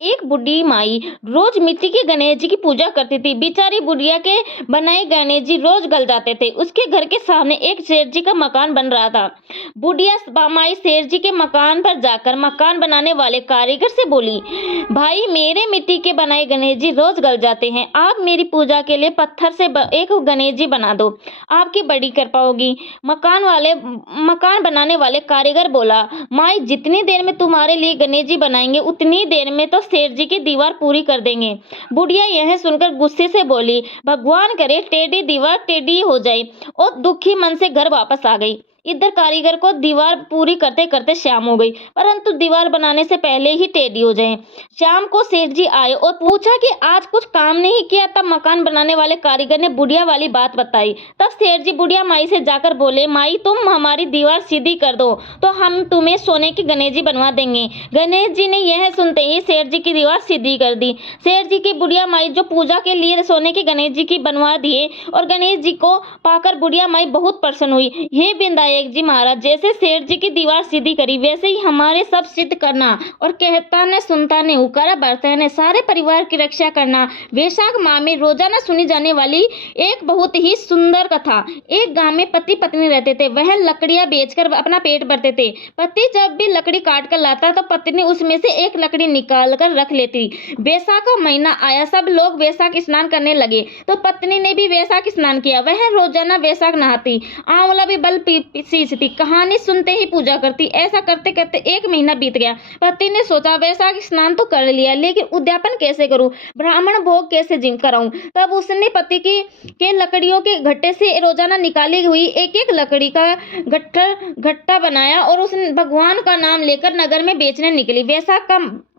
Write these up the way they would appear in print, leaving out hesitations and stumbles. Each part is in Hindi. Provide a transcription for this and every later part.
एक बूढ़ी माई रोज मिट्टी के गणेश जी की पूजा करती थी। बेचारी बुढ़िया के बनाए गणेश जी रोज गल जाते थे। उसके घर के सामने एक सेठ जी का मकान बन रहा था। बुढ़िया माई सेठ जी के मकान पर जाकर मकान बनाने वाले कारीगर से बोली, भाई मेरे मिट्टी के बनाए गणेश जी रोज गल जाते हैं, आप मेरी पूजा के लिए पत्थर से एक गणेश जी बना दो, आपकी बड़ी कृपा होगी। मकान बनाने वाले कारीगर बोला, माई जितनी देर में तुम्हारे लिए गणेश जी बनाएंगे उतनी देर में तो सेठ जी की दीवार पूरी कर देंगे। बुढ़िया यह सुनकर गुस्से से बोली, भगवान करे टेढ़ी दीवार टेढ़ी हो जाए, और दुखी मन से घर वापस आ गई। इधर कारीगर को दीवार पूरी करते करते शाम हो गई, परंतु दीवार बनाने से पहले ही टेढ़ी हो जाए। शाम को सेठ जी आए और पूछा कि आज कुछ काम नहीं किया। तब मकान बनाने वाले कारीगर ने बुढ़िया वाली बात बताई। तब सेठ जी बुढ़िया माई से जाकर बोले, माई तुम हमारी दीवार सीधी कर दो तो हम तुम्हें सोने की गणेश जी बनवा देंगे। गणेश जी ने यह सुनते ही सेठ जी की दीवार सीधी कर दी। सेठ जी की बुढ़िया माई जो पूजा के लिए सोने की गणेश जी की बनवा दिए, और गणेश जी को पाकर बुढ़िया माई बहुत प्रसन्न हुई। हे विनायक जी महाराज, जैसे सेठ जी की दीवार सीधी करी वैसे ही हमारे सब सिद्ध करना, और कहता ने सुनता ने हुकारा बरता ने सारे परिवार की रक्षा करना। वैशाख माह में रोजाना सुनी जाने वाली एक बहुत ही सुंदर कथा। एक गांव में पति पत्नी रहते थे। वह लकड़ियां बेचकर अपना पेट भरते थे। पति जब भी लकड़ी काट कर लाता तो पत्नी उसमें से एक लकड़ी निकाल कर रख लेती। वैशाख का महीना आया, सब लोग वैशाख स्नान करने लगे तो पत्नी ने भी वैशाख स्नान किया। वह रोजाना वैशाख नहाती, आंवला भी बल सींचती, कहानी सुनते ही पूजा करती। ऐसा करते करते एक महीना बीत गया। पति ने सोचा वैशाख स्नान तो कर लिया, लेकिन उद्यापन कैसे करूं, ब्राह्मण भोग कैसे कराऊं। तब उसने पति के लकड़ियों के घट्टे से रोजाना निकाली हुई एक एक लकड़ी का घट्टा बनाया और उसने भगवान का नाम लेकर नगर में बेचने निकली।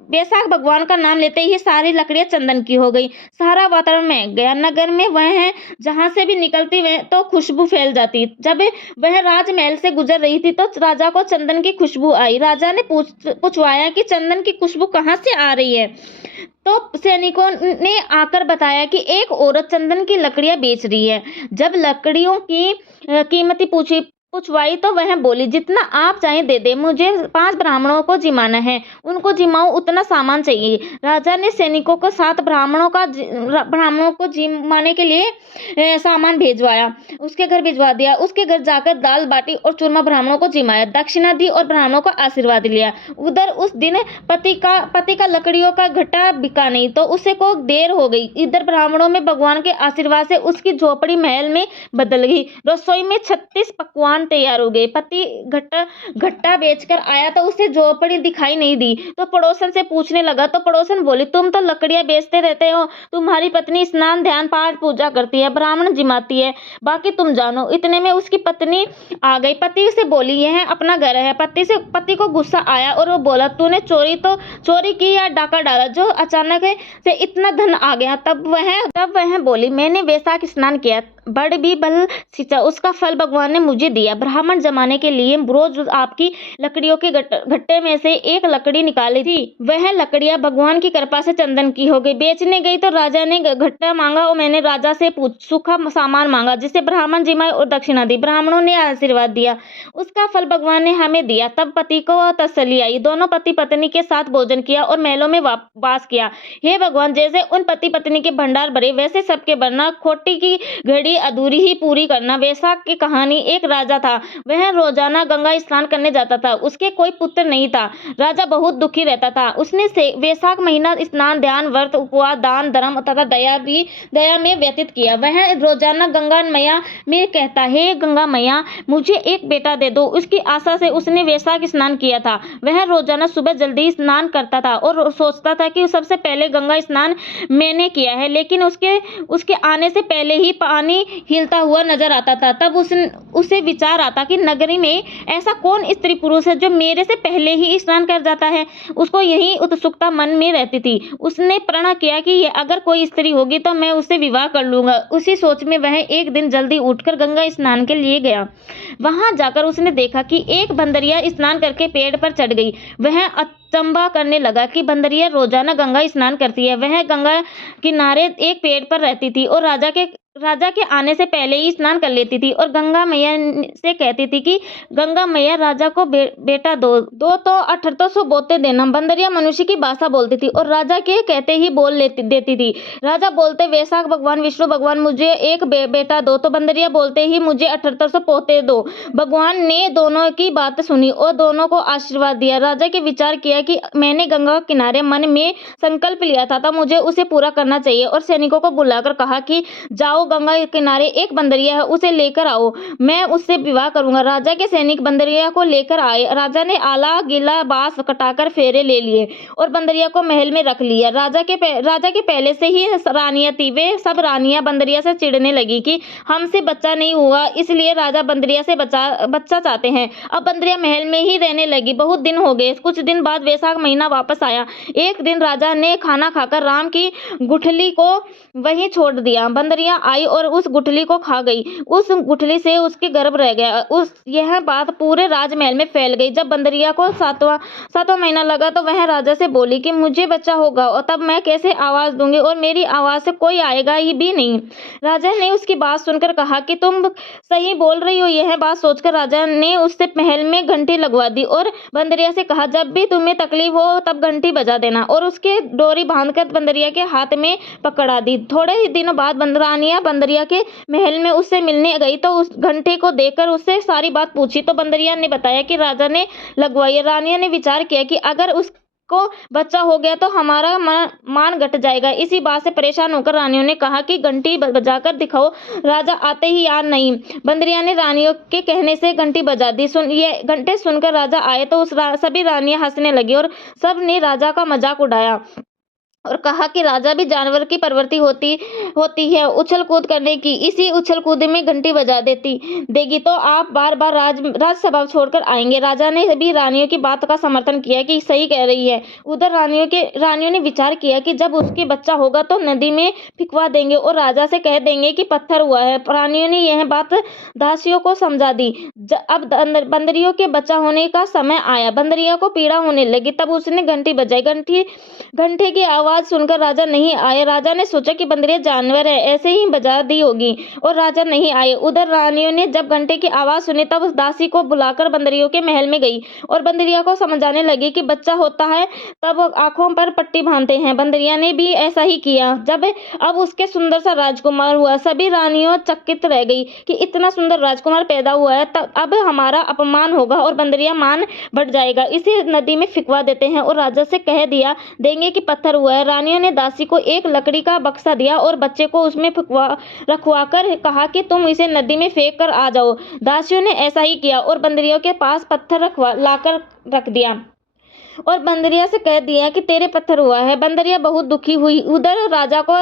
वैशाख भगवान का नाम लेते ही सारी लकड़ियां चंदन की हो गई। सारा वातावरण महक गया। नगर में वह जहां से भी निकलती वह तो खुशबू फैल जाती। जब वह राजमहल से गुजर रही थी तो राजा को चंदन की खुशबू आई। राजा ने पूछवाया कि चंदन की खुशबू कहाँ से आ रही है। तो सैनिकों ने आकर बताया कि एक औरत चंदन की लकड़ियां बेच रही है। जब लकड़ियों की कीमती पूछवाई तो वह बोली, जितना आप चाहें दे दे, मुझे 5 ब्राह्मणों को जिमाना है, उनको जिमाऊं उतना सामान चाहिए। राजा ने सैनिकों को 7 ब्राह्मणों को जिमाने के लिए सामान भेजवाया, उसके घर भिजवा दिया। उसके घर जाकर दाल बाटी और चूरमा ब्राह्मणों को जिमाया, दक्षिणा दी और ब्राह्मणों का आशीर्वाद लिया। उधर उस दिन पति का लकड़ियों का घट्टा बिका नहीं तो उसे को देर हो गई। इधर ब्राह्मणों में भगवान के आशीर्वाद से उसकी झोपड़ी महल में बदल गई। रसोई में 36 पकवान तैयार हो गए। पति घट्टा बेचकर आया तो उसे झोपड़ी दिखाई नहीं दी तो पड़ोसन से पूछने लगा तो पड़ोसन बोली, तुम तो लकड़ियां बेचते रहते हो, तुम्हारी पत्नी स्नान ध्यान पाठ पूजा करती है, ब्राह्मण जिमाती है, बाकी तुम जानो। इतने में उसकी पत्नी आ गई। पति से बोली, यह अपना घर है। पति को गुस्सा आया और वो बोला, तूने चोरी की या डाका डाला जो अचानक से इतना धन आ गया। तब वह बोली, मैंने वैशाख स्नान किया, बड़ भी बल सिंचा, उसका फल भगवान ने मुझे दिया। ब्राह्मण जमाने के लिए रोज आपकी लकड़ियों के घट्टे में से एक लकड़ी निकाली थी। वह लकड़ियां भगवान की कृपा से चंदन की हो गई। बेचने गई तो राजा ने घट्टा मांगा और मैंने राजा से सूखा सामान मांगा जिसे ब्राह्मण जिमाए और दक्षिणा दी। ब्राह्मणों ने आशीर्वाद दिया, उसका फल भगवान ने हमें दिया। तब पति को तसल्ली आई। दोनों पति पत्नी के साथ भोजन किया और महलों में वास किया। हे भगवान, जैसे उन पति पत्नी के भंडार भरे वैसे सबके भरना, खोटी की घड़ी अधूरी ही पूरी करना। वैशाख की कहानी। एक राजा था, वह रोजाना गंगा स्नान करने जाता था। उसके कोई पुत्र नहीं था। राजा बहुत दुखी रहता था। उसने वैशाख महीना स्नान ध्यान व्रत उपवास दान धर्म तथा दया में व्यतीत किया। वह रोजाना गंगा मैया में कहता, हे गंगा मैया मुझे एक बेटा दे दो। उसकी आशा से उसने वैशाख स्नान किया था। वह रोजाना सुबह जल्दी स्नान करता था और सोचता था कि सबसे पहले गंगा स्नान मैंने किया है, लेकिन उसके आने से पहले ही पानी हिलता हुआ नजर आता था। तब उसे विचार आता कि नगरी में ऐसा कौन स्त्री पुरुष है जो मेरे से पहले ही स्नान कर जाता है। उसको यही उत्सुकता मन में रहती थी। उसने प्रण किया कि अगर कोई स्त्री होगी तो मैं उससे विवाह कर लूंगा। उसी सोच में वह एक दिन जल्दी उठकर गंगा स्नान के लिए गया। वहां जाकर उसने देखा कि एक बंदरिया स्नान करके पेड़ पर चढ़ गई। वह अचंभा करने लगा कि बंदरिया रोजाना गंगा स्नान करती है। वह गंगा किनारे एक पेड़ पर रहती थी और राजा के आने से पहले ही स्नान कर लेती थी और गंगा मैया से कहती थी कि गंगा मैया राजा को बेटा दो तो 1800 बोते देना। बंदरिया मनुष्य की भाषा बोलती थी और राजा के कहते ही बोल देती थी। राजा बोलते वैशाख भगवान विष्णु भगवान मुझे एक बेटा दो, तो बंदरिया बोलते ही मुझे 1800 पोते दो। भगवान ने दोनों की बात सुनी और दोनों को आशीर्वाद दिया। राजा के विचार किया कि मैंने गंगा किनारे मन में संकल्प लिया था मुझे उसे पूरा करना चाहिए और सैनिकों को बुलाकर कहा कि जाओ गंगा किनारे एक बंदरिया है, उसे लेकर आओ, मैं उससे विवाह करूंगा। राजा के सैनिक बंदरिया को लेकर आए। राजा ने आला गीला बांस कटाकर फेरे ले लिए और बंदरिया को महल में रख लिया। राजा के पहले से ही रानियां थी। वे सब रानियां बंदरिया से चिढ़ने लगी कि हमसे बच्चा नहीं हुआ, इसलिए राजा बंदरिया से बच्चा चाहते हैं। अब बंदरिया महल में ही रहने लगी। बहुत दिन हो गए। कुछ दिन बाद वैशाख महीना वापस आया। एक दिन राजा ने खाना खाकर राम की गुठली को वहीं छोड़ दिया। बंदरिया आई और उस गुठली को खा गई। उस गुठली से उसके गर्भ रह गया। यह बात पूरे राजमहल में फैल गई। जब बंदरिया को सातवां महीना लगा तो वह राजा से बोली कि मुझे बच्चा होगा और तब मैं कैसे आवाज दूंगी और मेरी आवाज से कोई आएगा ही भी नहीं। राजा ने उसकी बात सुनकर कहा कि तुम सही बोल रही हो। यह बात सोचकर राजा ने उससे महल में घंटी लगवा दी और बंदरिया से कहा जब भी तुम्हें तकलीफ हो तब घंटी बजा देना और उसके डोरी बांधकर बंदरिया के हाथ में पकड़ा दी। थोड़े ही दिनों बाद रानियां बंदरिया के महल में उससे मिलने गई तो उस घंटे को देखकर उससे सारी बात पूछी तो बंदरिया ने बताया कि राजा ने लगवाई। रानिया ने विचार किया कि अगर उसको बच्चा हो गया तो हमारा मान घट जाएगा। इसी बात से परेशान होकर रानियों ने कहा कि घंटी बजाकर दिखाओ। राजा आते ही यार नहीं। बंदरिया ने रानियों के कहने से घंटी बजा दी। ये घंटे सुनकर राजा आए तो सभी रानियां हंसने लगी और सब ने राजा का मजाक उड़ाया और कहा कि राजा भी जानवर की प्रवृत्ति होती है उछल कूद करने की, इसी उछल कूद में घंटी बजा देगी तो आप बार बार राजसभा छोड़कर आएंगे। राजा ने भी रानियों की बात का समर्थन किया कि सही कह रही है। उधर रानियों ने विचार किया कि जब उसके बच्चा होगा तो नदी में फिकवा देंगे और राजा से कह देंगे कि पत्थर हुआ है। रानियों ने यह बात दासियों को समझा दी। अब बंदरियों के बच्चा होने का समय आया। बंदरिया को पीड़ा होने लगी। तब उसने घंटी बजाई। घंटे की आवाज सुनकर राजा नहीं आए। राजा ने सोचा कि बंदरिया जानवर है, ऐसे ही बजा दी होगी और राजा नहीं आए। उधर रानियों ने जब घंटे की आवाज सुनी तब उस दासी को बुलाकर बंदरियों के महल में गई और बंदरिया को समझाने लगी कि बच्चा होता है तब आंखों पर पट्टी बांधते हैं। बंदरिया ने भी ऐसा ही किया। अब उसके सुंदर सा राजकुमार हुआ। सभी रानियों चकित रह गई कि इतना सुंदर राजकुमार पैदा हुआ है, तब अब हमारा अपमान होगा और बंदरिया मान बढ़ जाएगा। इसे नदी में फिकवा देते हैं और राजा से कह देंगे कि पत्थर हुआ है। रानियों ने दासी को एक लकड़ी का बक्सा दिया और बच्चे को उसमें रखवाकर कहा कि तुम इसे नदी में फेंक कर आ जाओ। दासियों ने ऐसा ही किया और बंदरियों के पास पत्थर लाकर रख दिया और बंदरिया से कह दिया कि तेरे पत्थर हुआ है। बंदरिया बहुत दुखी हुई। उधर राजा को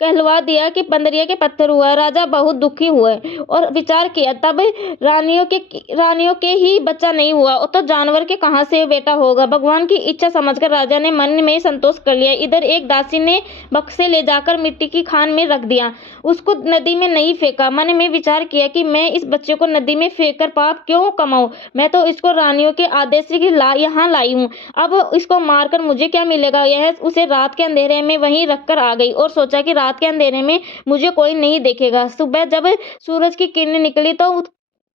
कहलवा दिया कि बंदरिया के पत्थर हुआ है। राजा बहुत दुखी हुए और विचार किया तब रानियों के ही बच्चा नहीं हुआ तो जानवर के कहां से बेटा होगा। भगवान की इच्छा समझकर राजा ने मन में संतोष कर लिया। इधर एक दासी ने बक्से ले जाकर मिट्टी की खान में रख दिया, उसको नदी में नहीं फेंका। मन में विचार किया कि मैं इस बच्चे को नदी में फेंक कर पाप क्यों कमाऊं, मैं तो इसको रानियों के आदेश से यहाँ लाई हूँ, अब इसको मारकर मुझे क्या मिलेगा। यह उसे रात के अंधेरे में वहीं रखकर आ गई और सोचा कि रात के अंधेरे में मुझे कोई नहीं देखेगा। सुबह जब सूरज की किरणें निकली तो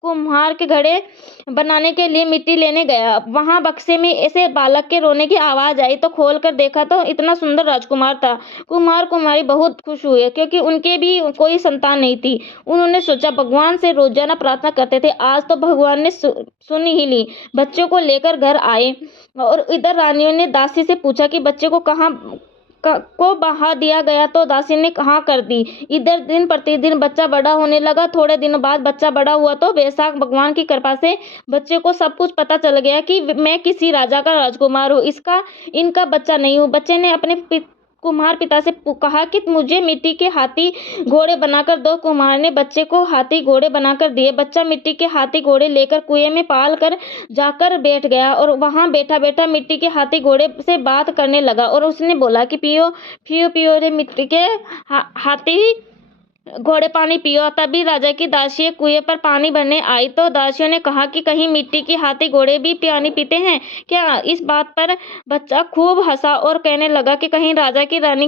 कुम्हार के घड़े बनाने के लिए मिट्टी लेने गया। वहां बक्से में ऐसे बालक के रोने की आवाज आई तो खोल कर देखा तो इतना सुंदर राजकुमार था। कुम्हार कुमारी बहुत खुश हुए क्योंकि उनके भी कोई संतान नहीं थी। उन्होंने सोचा भगवान से रोजाना प्रार्थना करते थे, आज तो भगवान ने सुन ही ली। बच्चों को लेकर घर आए और इधर रानियों ने दासी से पूछा कि बच्चे को को बहा दिया गया तो दासी ने कहा कर दी। इधर दिन प्रतिदिन बच्चा बड़ा होने लगा। थोड़े दिनों बाद बच्चा बड़ा हुआ तो वैशाख भगवान की कृपा से बच्चे को सब कुछ पता चल गया कि मैं किसी राजा का राजकुमार हूँ, इनका बच्चा नहीं हूँ। बच्चे ने अपने कुम्हार पिता से कहा कि मुझे मिट्टी के हाथी घोड़े बनाकर दो। कुम्हार ने बच्चे को हाथी घोड़े बनाकर दिए। बच्चा मिट्टी के हाथी घोड़े लेकर कुएं में पाल कर जाकर बैठ गया और वहां बैठा बैठा मिट्टी के हाथी घोड़े से बात करने लगा और उसने बोला कि पियो पियो पियो रे मिट्टी के हाथी घोड़े पानी पियो। तभी राजा की दासियां कुएं पर पानी भरने आई तो दासियों ने कहा कि कहीं मिट्टी की हाथी घोड़े भी पानी पीते हैं क्या। इस बात पर बच्चा खूब हंसा और कहने लगा कि कहीं राजा की रानी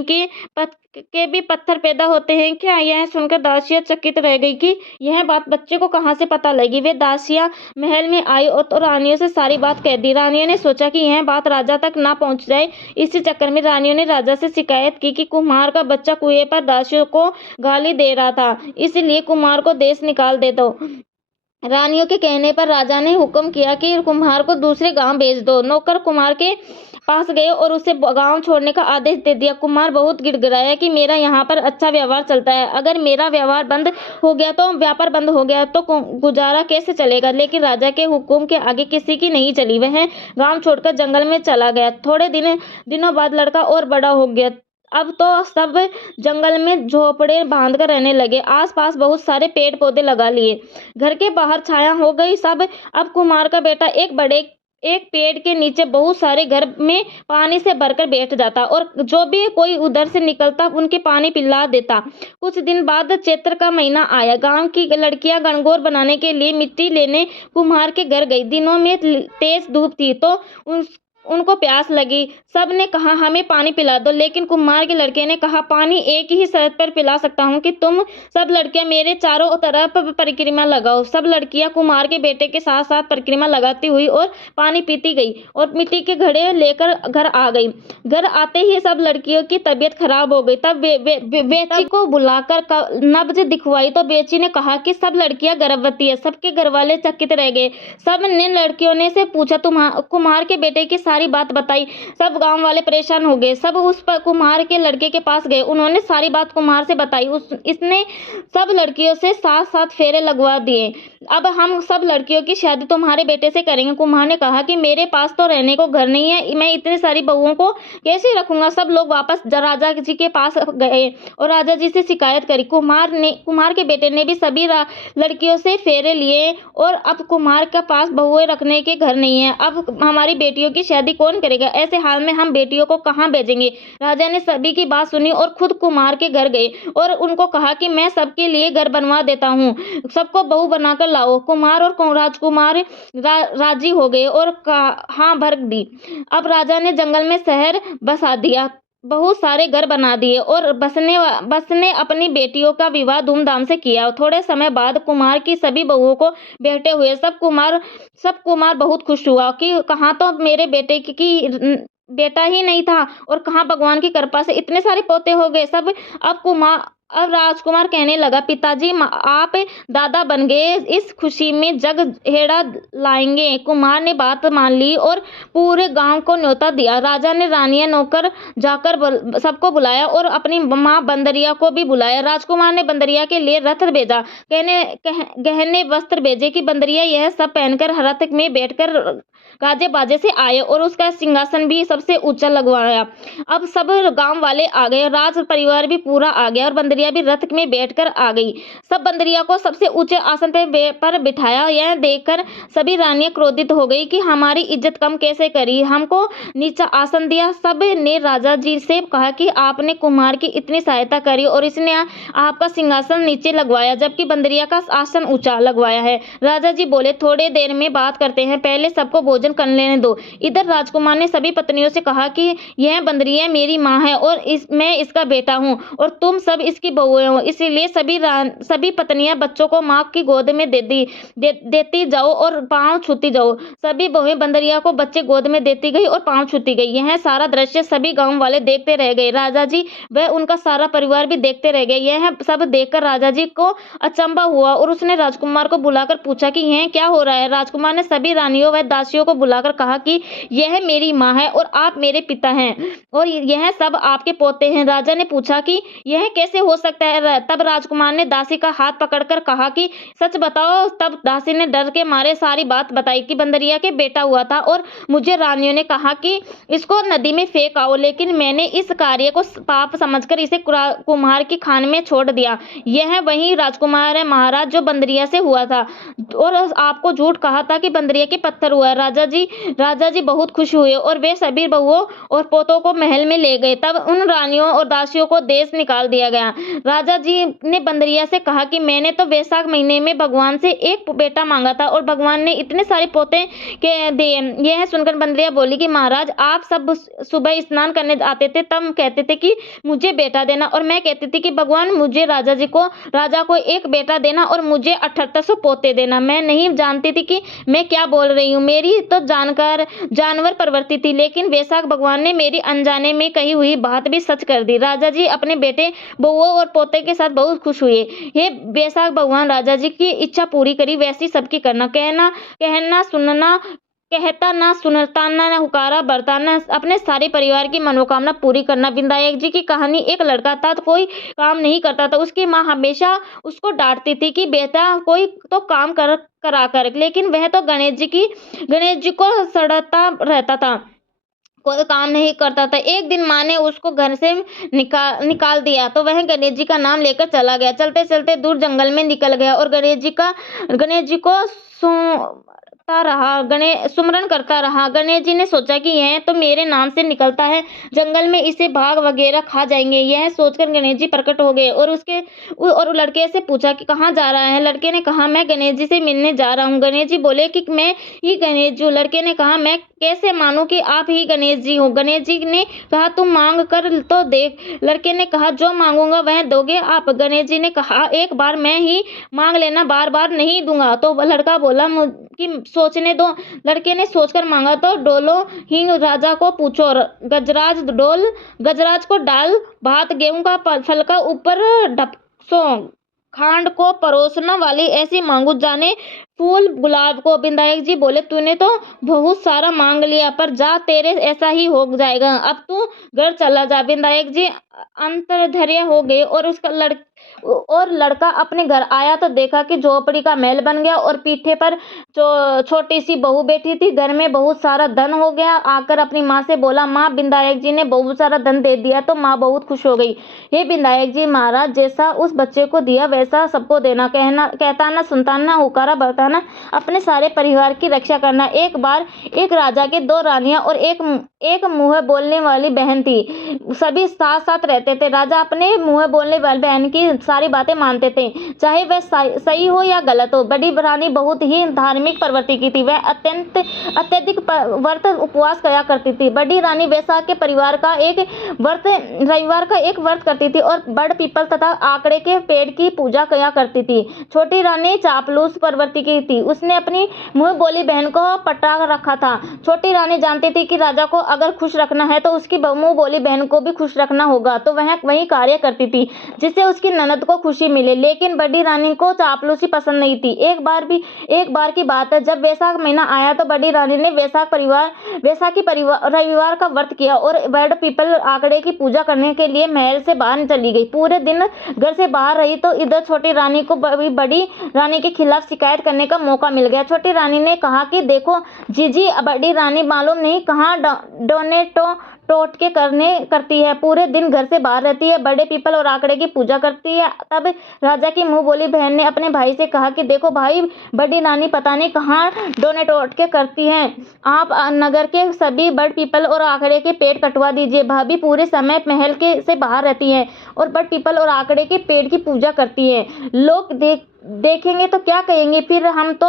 के भी पत्थर पैदा होते हैं क्या? यह सुनकर दासियां चकित रह गई कि यह बात बच्चे को कहाँ से पता लगी। वे दासियां महल में आई और तो रानियों से सारी बात कह दी। रानियों ने सोचा कि यह बात राजा तक ना पहुंच जाए। इसी चक्कर में रानियों ने राजा से शिकायत की कि कुम्हार का बच्चा कुएं पर दासियों को गाली दे रहा था, इसलिए कुम्हार को देश निकाल दे दो। रानियों के कहने पर राजा ने हुक्म किया कि कुम्हार को दूसरे गांव भेज दो। नौकर कुम्हार के पास गए और उसे गांव छोड़ने का आदेश दे दिया। कुम्हार बहुत गिड़गिड़ाया कि मेरा यहाँ पर अच्छा व्यवहार चलता है, अगर मेरा व्यवहार बंद हो गया तो व्यापार बंद हो गया तो गुजारा कैसे चलेगा। लेकिन राजा के हुक्म के आगे किसी की नहीं चली। वह गांव छोड़कर जंगल में चला गया। थोड़े दिनों बाद लड़का और बड़ा हो गया। अब तो सब जंगल में झोपड़े बांधकर रहने लगे। आसपास बहुत सारे पेड़ पौधे लगा लिए। घर के बाहर छाया हो गई सब। अब कुम्हार का बेटा एक पेड़ के नीचे बहुत सारे घर में पानी से भरकर बैठ जाता और जो भी कोई उधर से निकलता उनके पानी पिला देता। कुछ दिन बाद चैत्र का महीना आया। गांव की लड़कियां गणगौर बनाने के लिए मिट्टी लेने कुम्हार के घर गई। दिनों में तेज धूप थी तो उनको प्यास लगी। सब ने कहा हमें पानी पिला दो, लेकिन कुम्हार के लड़के ने कहा पानी एक ही शर्त पर पिला सकता हूँ कि तुम सब लड़कियां मेरे चारों तरफ परिक्रमा लगाओ। सब लड़कियां कुम्हार के बेटे के साथ साथ परिक्रमा लगाती हुई और पानी पीती गई और मिट्टी के घड़े लेकर घर आ गई। घर आते ही सब लड़कियों की तबीयत खराब हो गई। तब बेची को बुलाकर नब्ज दिखवाई तो बेची ने कहा कि सब लड़कियां गर्भवती है। सबके घर वाले चकित रह गए। सब ने लड़कियों ने से पूछा कुम्हार के बेटे की सारी बात बताई। सब गांव वाले परेशान हो गए। सब उस पर कुम्हार के लड़के के पास गए। उन्होंने सारी बात कुम्हार से बताई। इसने सब लड़कियों से 7 फेरे लगवा दिए। अब हम सब लड़कियों की शादी तुम्हारे बेटे से करेंगे। कुम्हार ने कहा कि मेरे पास तो रहने को घर नहीं है, मैं इतनी सारी बहुओं को कैसे रखूंगा। सब लोग वापस राजा जी के पास गए और राजा जी से शिकायत करी। कुम्हार के बेटे ने भी सभी लड़कियों से फेरे लिए और अब कुम्हार के पास बहुएं रखने के घर नहीं है। अब हमारी बेटियों की शादी कौन करेगा। ऐसे हाल में हम बेटियों को कहाँ भेजेंगे। राजा ने सभी की बात सुनी और खुद कुम्हार के घर गए और उनको कहा कि मैं सबके लिए घर बनवा देता हूँ, सबको बहू बनाकर लाओ। कुम्हार और राजकुमार राजी हो गए और हाँ भर दी। अब राजा ने जंगल में शहर बसा दिया, बहुत सारे घर बना दिए और बसने अपनी बेटियों का विवाह धूमधाम से किया। थोड़े समय बाद कुम्हार की सभी बहुओं को बेटे हुए। सब कुमार बहुत खुश हुआ कि कहाँ तो मेरे बेटे की बेटा ही नहीं था और कहाँ भगवान की कृपा से इतने सारे पोते हो गए। सब अब राजकुमार कहने लगा पिताजी आप दादा बन गए, इस खुशी में जग हेड़ा लाएंगे। कुम्हार ने बात मान ली और पूरे गांव को न्योता दिया। राजा ने रानियां नौकर जाकर सबको बुलाया और अपनी माँ बंदरिया को भी बुलाया। राजकुमार ने बंदरिया के लिए रथ भेजा, गहने वस्त्र भेजे कि बंदरिया यह सब पहनकर रथ में बैठकर गाजे बाजे से आए और उसका सिंहासन भी सबसे ऊंचा लगवाया। अब सब गांव वाले आ गए, राज परिवार भी पूरा आ गया और बंदरिया भी रथ में बैठकर आ गई। सब बंदरिया को सबसे ऊंचे आसन पर बिठाया। यह देखकर सभी रानियां क्रोधित हो गई कि हमारी इज्जत कम कैसे करी, हमको नीचा आसन दिया। सब ने राजा जी से कहा कि आपने कुम्हार की इतनी सहायता करी और इसने आपका सिंहासन नीचे लगवाया जबकि बंदरिया का आसन ऊंचा लगवाया है। राजा जी बोले थोड़े देर में बात करते हैं, पहले सबको भोजन कर लेने दो। इधर राजकुमार ने सभी पत्नियों से कहा कि यह बंदरिया मेरी माँ है और मैं इसका बेटा हूँ और तुम सब इसकी बहुएं हो, इसीलिए सभी पत्नियां बच्चों को माँ की गोद में देती जाओ और पाँव छूती जाओ। सभी बहुएं बंदरिया को बच्चे गोद में देती गई और पाँव छूती गई। यह सारा दृश्य सभी गांव वाले देखते रह गए। राजा जी व उनका सारा परिवार भी देखते रह गए। यह सब देखकर राजा जी को अचंभा हुआ और उसने राजकुमार को बुलाकर पूछा कि यह क्या हो रहा है। राजकुमार ने सभी रानियों व दासियों को बुलाकर कहा कि यह मेरी माँ है और आप मेरे पिता हैं और यह सब आपके पोते हैं। राजा ने पूछा कि यह कैसे हो सकता है। तब राजकुमार ने दासी का हाथ पकड़कर कहा कि सच बताओ। तब दासी ने डर के मारे सारी बात बताई कि बंदरिया के बेटा हुआ था और मुझे रानियों ने कहा कि इसको नदी में फेंक आओ, लेकिन मैंने इस कार्य को पाप समझकर इसे कुम्हार की खान में छोड़ दिया। यह वही राजकुमार है महाराज जो बंदरिया से हुआ था और आपको झूठ कहा था कि बंदरिया के पत्थर हुआ। राजा जी बहुत खुश हुए और वे सभी बहुओं और पोतों को महल में ले गए। तब उन रानियों और दासियों को देश निकाल दिया गया। राजा जी ने बंदरिया से कहा कि मैंने तो वैशाख महीने में भगवान से एक बेटा मांगा था और भगवान ने इतने सारे पोते के दिए। यह सुनकर बंदरिया बोली कि महाराज, आप सब सुबह स्नान करने आते थे, तब कहते थे कि मुझे बेटा देना, और मैं कहती थी कि भगवान मुझे राजा को एक बेटा देना और मुझे 7800 पोते देना। मैं नहीं जानती थी कि मैं क्या बोल रही हूँ। मेरी तो जानवर प्रवृत्ति थी, लेकिन वैशाख भगवान ने मेरी अनजाने में कही हुई बात भी सच कर दी। राजा जी अपने बेटे, बहुओं और पोते के साथ बहुत खुश हुए। हे वैशाख भगवान, राजा जी की इच्छा पूरी करी वैसी सबकी करना। कहता ना सुनता ना हुकारा बरताना, अपने सारे परिवार की मनोकामना पूरी करना। विनायक जी की कहानी, एक लड़का था तो कोई काम नहीं करता था। उसकी माँ हमेशा उसको डांटती थी कि बेटा कोई तो काम करा कर, लेकिन वह तो गणेश जी को सड़ता रहता था, कोई काम नहीं करता था। एक दिन माँ ने उसको घर से निकाल दिया तो वह गणेश जी का नाम लेकर चला गया। चलते चलते दूर जंगल में निकल गया और गणेश जी को सुमरन करता रहा। गणेश जी ने सोचा कि यह तो मेरे नाम से निकलता है, जंगल में इसे बाघ वगैरह खा जाएंगे। यह सोचकर गणेश जी प्रकट हो गए और लड़के से पूछा कि कहाँ जा रहा है। लड़के ने कहा, मैं गणेश जी से मिलने जा रहा हूँ। गणेश जी बोले कि मैं ही गणेश जी हूँ। लड़के ने कहा, मैं कैसे मानूं कि आप ही गणेश जी हो। गणेश जी ने कहा, तुम मांग कर तो देख। लड़के ने कहा, जो मांगूंगा वह दोगे आप। गणेश जी ने कहा, एक बार मैं ही मांग लेना, बार बार नहीं दूंगा। तो लड़का बोला कि सोचने दो। लड़के ने सोचकर मांगा, तो डोलो ही राजा को पूछो, गजराज को डाल भात गेहूं का फल का ऊपर ढपसो, खांड को परोसना वाली ऐसी मांगू, जाने फूल गुलाब को। विनायक जी बोले, तूने तो बहुत सारा मांग लिया, पर जा, तेरे ऐसा ही हो जाएगा। अब तू घर चला जा। विनायक जी अंतर्धर्य हो गए और लड़का अपने घर आया तो देखा कि झोपड़ी का महल बन गया और पीठे पर छोटी सी बहू बैठी थी। घर में बहुत सारा धन हो गया। आकर अपनी माँ से बोला, माँ, विनायक जी ने बहुत सारा धन दे दिया। तो माँ बहुत खुश हो गई। हे विनायक जी महाराज, जैसा उस बच्चे को दिया वैसा सबको देना, कहता ना सुनता ना हुकारा बरताना, अपने सारे परिवार की रक्षा करना। एक बार एक राजा के 2 रानियां और एक मुंह बोलने वाली बहन थी। सभी साथ साथ रहते थे। राजा अपने मुंह बोलने वाली बहन की सारी बातें मानते थे, चाहे वह सही हो या गलत हो। बड़ी रानी बहुत ही धार्मिक प्रवृत्ति की थी। वह अत्यधिक व्रत उपवास किया करती थी। बड़ी रानी वैशाख के परिवार का रविवार का एक व्रत करती थी और बड़ पीपल तथा आकड़े के पेड़ की पूजा किया करती थी। छोटी रानी चापलूस प्रवृत्ति की थी। उसने अपनी मुंह बोली बहन को पटा रखा था। छोटी रानी जानती थी कि राजा को अगर खुश रखना है तो उसकी मुंह बोली बहन को भी खुश रखना होगा, तो वह वही कार्य करती थी जिससे उसकी ननद को खुशी मिले। लेकिन बड़ी रानी को चापलूसी पसंद नहीं थी। एक बार की बात है, जब वैशाख महीना आया तो बड़ी रानी ने वैशाखी रविवार का व्रत किया और बड़ पीपल आंकड़े की पूजा करने के लिए महल से बाहर चली गई। पूरे दिन घर से बाहर रही तो इधर छोटी रानी को बड़ी रानी के खिलाफ शिकायत करने का मौका मिल गया। छोटी रानी ने कहा कि देखो जीजी, बड़ी रानी मालूम नहीं कहाँ टोटके करती है, पूरे दिन घर से बाहर रहती है, बड़े पीपल और आंकड़े की पूजा करती है। तब राजा की मुंह बोली बहन ने अपने भाई से कहा कि देखो भाई, बड़ी रानी पता नहीं कहाँ टोटके करती है। आप नगर के सभी बड़ पीपल और आंकड़े के पेड़ कटवा दीजिए। भाभी पूरे समय महल से बाहर रहती है और बड़ पीपल और आंकड़े के पेड़ की पूजा करती है। लोग देखेंगे तो क्या कहेंगे, फिर हम तो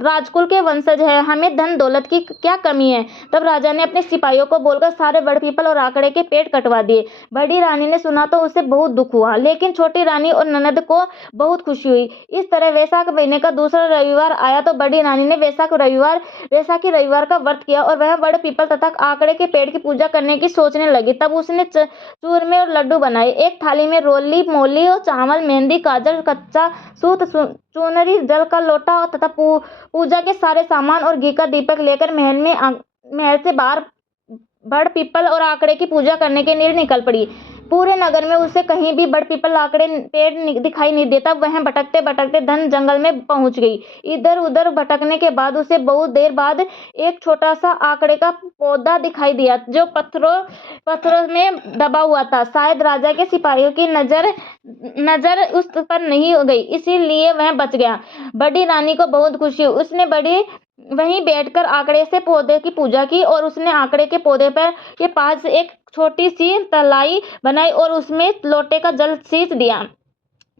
राजकुल के वंशज है, हमें धन दौलत की क्या कमी है। तब राजा ने अपने सिपाहियों को बोलकर सारे बड़ पीपल और आंकड़े के पेड़ कटवा दिए। बड़ी रानी ने सुना तो उसे बहुत दुख हुआ, लेकिन छोटी रानी और ननद को बहुत खुशी हुई। इस तरह वैशाख महीने का दूसरा रविवार आया तो बड़ी रानी ने वैशाखी रविवार का व्रत किया और वह बड़ पीपल तथा आंकड़े के पेड़ की पूजा करने की सोचने लगी। तब उसने चूरमे और लड्डू बनाए। एक थाली में रोली मोली और चावल, मेहंदी, काजल, कच्चा सूत, चुनरी, जल का लोटा तथा पूजा के सारे सामान और घी का दीपक लेकर महल से बाहर बड़ पीपल और आंकड़े की पूजा करने के लिए निकल पड़ी। पूरे नगर में उसे कहीं भी बड़ पीपल आंकड़े पेड़ दिखाई नहीं देता। वह भटकते भटकते घन जंगल में पहुंच गई। इधर उधर भटकने के बाद उसे बहुत देर बाद एक छोटा सा आंकड़े का पौधा दिखाई दिया जो पत्थरों में दबा हुआ था। शायद राजा के सिपाहियों की नजर उस पर नहीं हो गई, इसीलिए वह बच गया। बड़ी रानी को बहुत खुशी हुई। उसने बड़ी वहीं बैठकर आंकड़े से पौधे की पूजा की और उसने आंकड़े के पौधे पर के पास एक छोटी सी तलाई बनाई और उसमें लोटे का जल सींच दिया।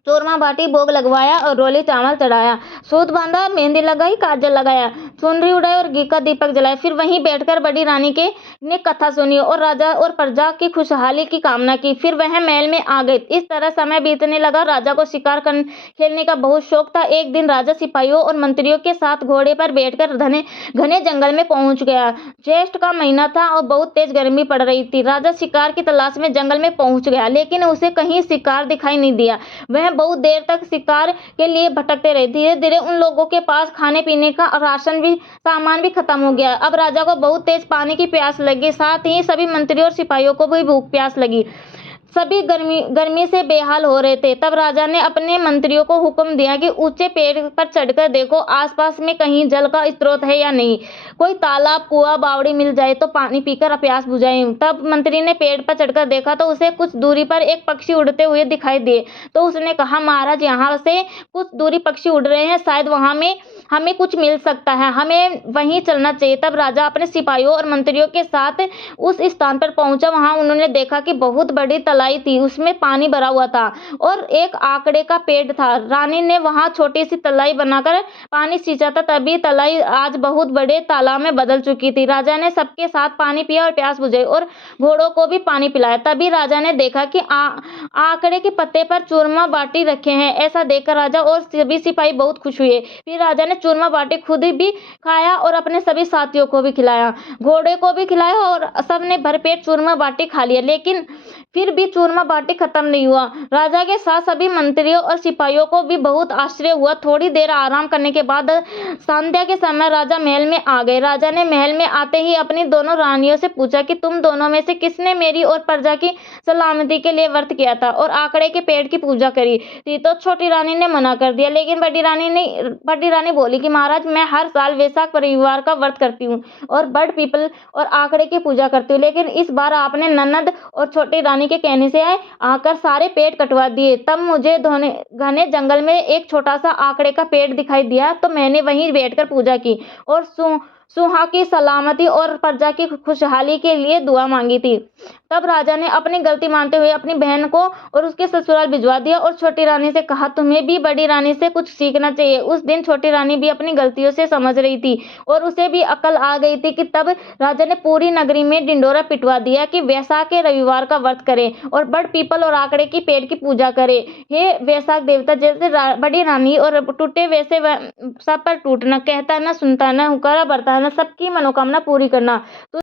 चूरमा बाटी, भोग लगवाया और रोली चावल चढ़ाया। सूत बांधा, मेहंदी लगाई, काजल लगाया, चुनरी उड़ाई और घी का दीपक जलाया। फिर वहीं बैठकर बड़ी रानी के ने कथा सुनी और राजा और प्रजा की खुशहाली की कामना की। फिर वह महल में आ गई। इस तरह समय बीतने लगा। राजा को शिकार खेलने का बहुत शौक था। एक दिन राजा सिपाहियों और मंत्रियों के साथ घोड़े पर बैठकर घने घने जंगल में पहुंच गया। ज्येष्ठ का महीना था और बहुत तेज गर्मी पड़ रही थी। राजा शिकार की तलाश में जंगल में पहुंच गया, लेकिन उसे कहीं शिकार दिखाई नहीं दिया। वह बहुत देर तक शिकार के लिए भटकते रहे। धीरे धीरे उन लोगों के पास खाने पीने का सामान भी खत्म हो गया। अब राजा को बहुत तेज पानी की प्यास लगी, साथ ही सभी मंत्रियों और सिपाहियों को भी भूख प्यास लगी। सभी गर्मी से बेहाल हो रहे थे। तब राजा ने अपने मंत्रियों को हुक्म दिया कि ऊंचे पेड़ पर चढ़कर देखो आसपास में कहीं जल का स्रोत है या नहीं। कोई तालाब, कुआं, बावड़ी मिल जाए तो पानी पीकर प्यास बुझाएं। तब मंत्री ने पेड़ पर चढ़कर देखा तो उसे कुछ दूरी पर एक पक्षी उड़ते हुए दिखाई दिए। तो उसने कहा, महाराज, यहाँ से कुछ दूरी पक्षी उड़ रहे हैं, शायद वहां में हमें कुछ मिल सकता है, हमें वहीं चलना चाहिए। तब राजा अपने सिपाहियों और मंत्रियों के साथ उस स्थान पर पहुंचा। वहां उन्होंने देखा कि बहुत बड़ी तलाई थी, उसमें पानी भरा हुआ था और एक आकड़े का पेड़ था। रानी ने वहां छोटी सी तलाई बनाकर पानी सींचा था। तभी तलाई आज बहुत बड़े तालाब में बदल चुकी थी। राजा ने सबके साथ पानी पिया और प्यास बुझाई और घोड़ों को भी पानी पिलाया। तभी राजा ने देखा कि आकड़े के पत्ते पर चूरमा बाटी रखे हैं। ऐसा देखकर राजा और सभी सिपाही बहुत खुश हुए। फिर राजा ने चूरमा बाटी खुद भी खाया और अपने सभी साथियों को भी खिलाया, घोड़े को भी खिलाया और सबने भरपेट चूरमा बाटी खा लिया। लेकिन फिर भी चूरमा बाटी खत्म नहीं हुआ। राजा के साथ सभी मंत्रियों और सिपाहियों को भी बहुत आश्चर्य हुआ। थोड़ी देर आराम करने के बाद संध्या के समय राजा महल में आ गए। राजा ने महल में आते ही अपनी दोनों रानियों से पूछा कि तुम दोनों में से किसने मेरी और प्रजा की सलामती के लिए व्रत किया था और आकड़े के पेड़ की पूजा करी थी। तो छोटी रानी ने मना कर दिया, लेकिन बड़ी रानी बोली कि महाराज, मैं हर साल वैशाख परिवार का व्रत करती हूँ और बड़ पीपल और आकड़े की पूजा करती हूँ, लेकिन इस बार आपने ननद और छोटी रानी के कहने से आकर सारे पेड़ कटवा दिए। तब मुझे घने जंगल में एक छोटा सा आकड़े का पेड़ दिखाई दिया, तो मैंने वहीं बैठकर पूजा की और सुहा की सलामती और प्रजा की खुशहाली के लिए दुआ मांगी थी। तब राजा ने अपनी गलती मानते हुए अपनी बहन को और उसके ससुराल भिजवा दिया और छोटी रानी से कहा, तुम्हें भी बड़ी रानी से कुछ सीखना चाहिए। उस दिन छोटी रानी भी अपनी गलतियों से समझ रही थी और उसे भी अकल आ गई थी कि तब राजा ने पूरी नगरी में ढिंडोरा पिटवा दिया कि वैशाख के रविवार का व्रत करें और बड़ पीपल और आकड़े की पेड़ की पूजा करें। हे वैशाख देवता, जैसे बड़ी रानी और टूटे वैसे सब पर टूटना, कहता न सुनता, न हुक्कारा भरता, न सबकी मनोकामना पूरी करना। तो